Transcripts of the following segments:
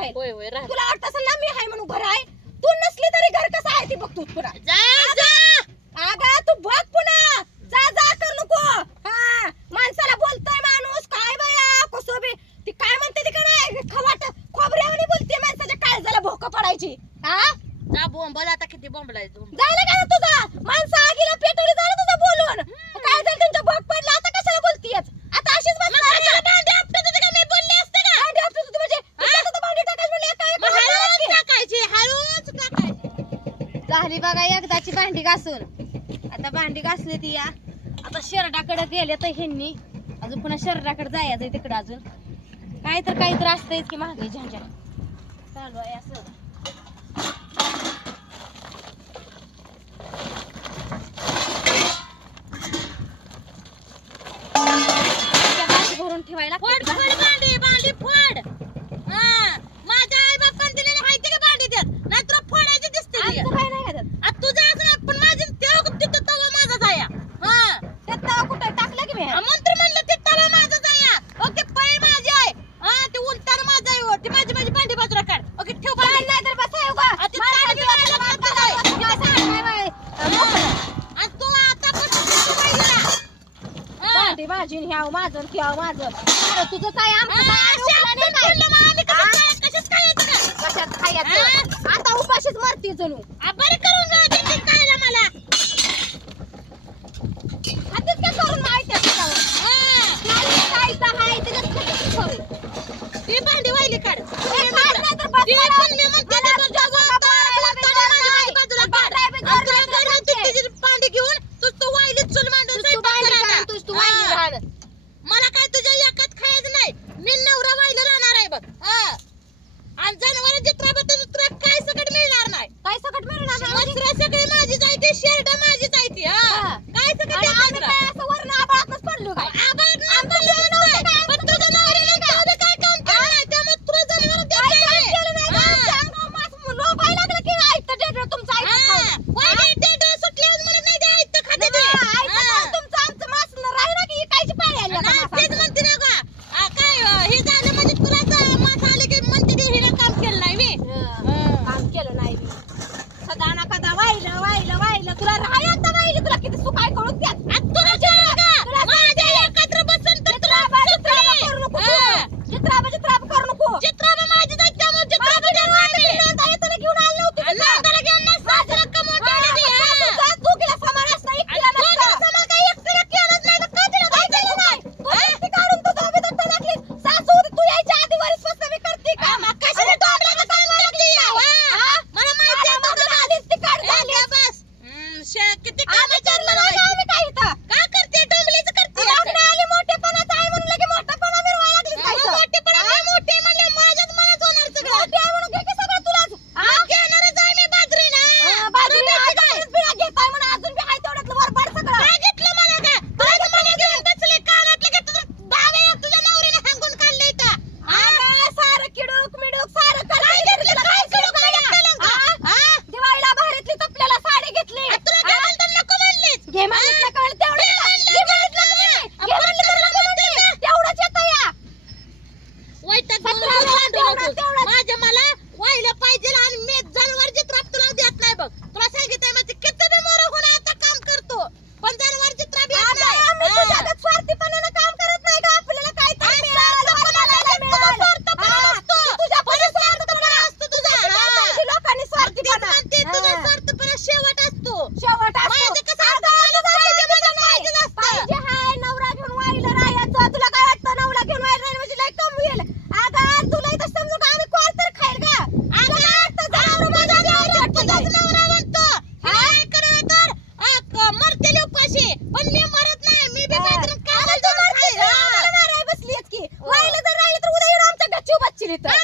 राहील होय होय राहत. तुला वाटत असेल ना मी आहे म्हणून घर आहे? तू नसली तरी घर कसं आहे ती बघतो पुन्हा. जा जा. अगं तू बघ पुन्हा. जा जा कर नको. हा माणसाला बोलतोय माणूस. काय बया कसोबी ती काय म्हणते ती काय नाही. खवाट खोबऱ्यावानी बोलते माणसाच्या काळजाला भोक पडायची. हा? जा बोंबल. आता किती बोंबलाय तू जायला का तुझा? माणसं आगीला पेटवली बघा एकदाची भांडी घासून. आता भांडी घासली ती या. आता शर्टाकडे गेले तर ह्यांनी. अजून पुन्हा शर्टाकडे जायचं तिकडं अजून. काही तर काही तर असतं की महागाई झंझा चालू आहे असं. भरून ठेवायला तर किंवा आवाज. अरे तुझं काय आमचं काय नाही. कशात खायचं? आता उपाशीच मरते जणू. वस्त्र सगळी माझीच आहे ती शर्ट माझीच आहे ती हा. काय सगळं ಗಿರಿತ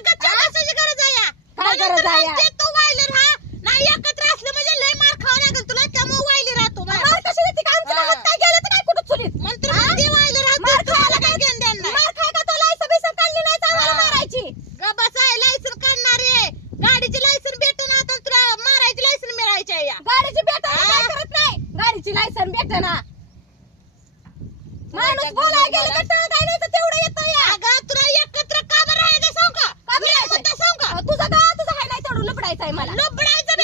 करायचंय मला. लुबडायचं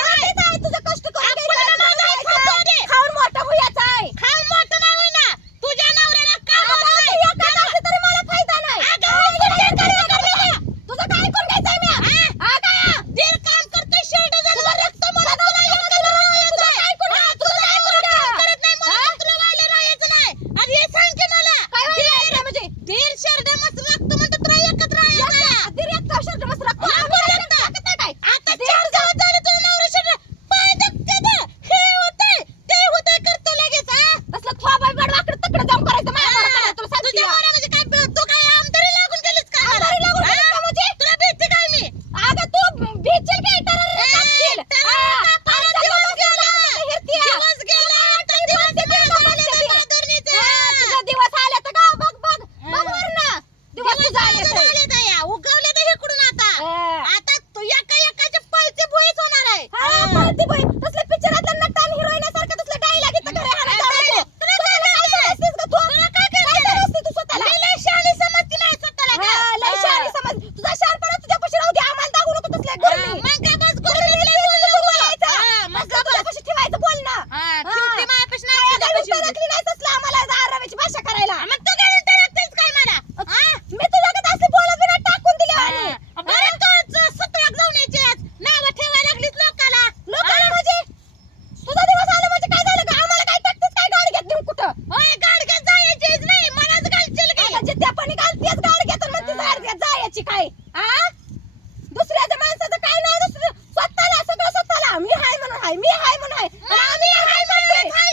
हाय मी हाय म्हणून. आम्ही हाय म्हणतोय हाय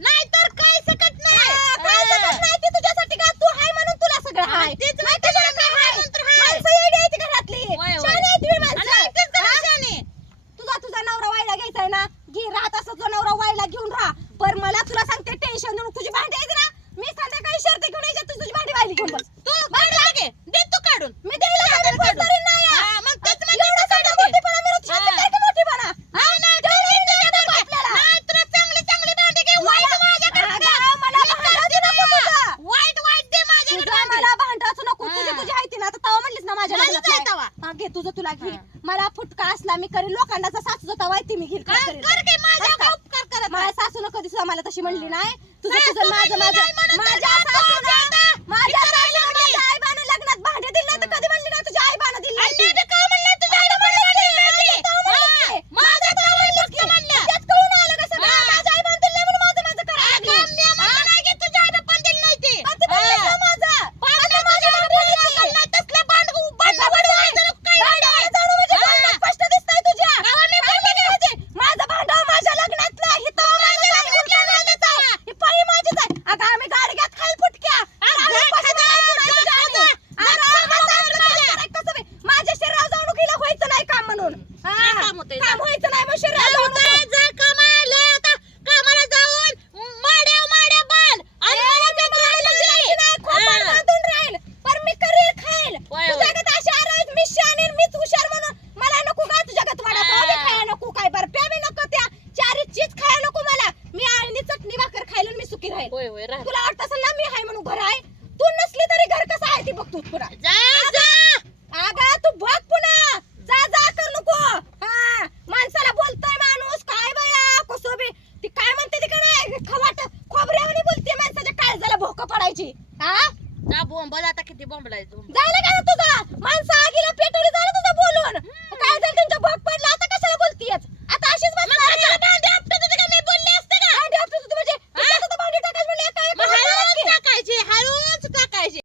नाही तर काय सकट नाही. काय सकट नाही ते तुझ्यासाठी का? तू हाय म्हणून तुला सगळं हाय तेच नाही हाय म्हणून हाय घरातली शाने तेच तुझा तुझा नवरा वायला घ्यायचा आहे ना? घे राहत तुझा नवरा वायला घेऊन राहा. पर मला तुला सांगते टेन्शन देऊन तुझी मला फुटका असला मी करीन. लोकांना सासू तवा आहे ती मी घेईल माझ्या सासून कधी सुद्धा मला तशी म्हणली नाही. तुझं तुझं माझं माझं. करायची हा? जा बोंबल आता किती बोंबलाय तू झालं का रे तुझा? माणसं आगीला पेटवली झालं तुझं बोलून.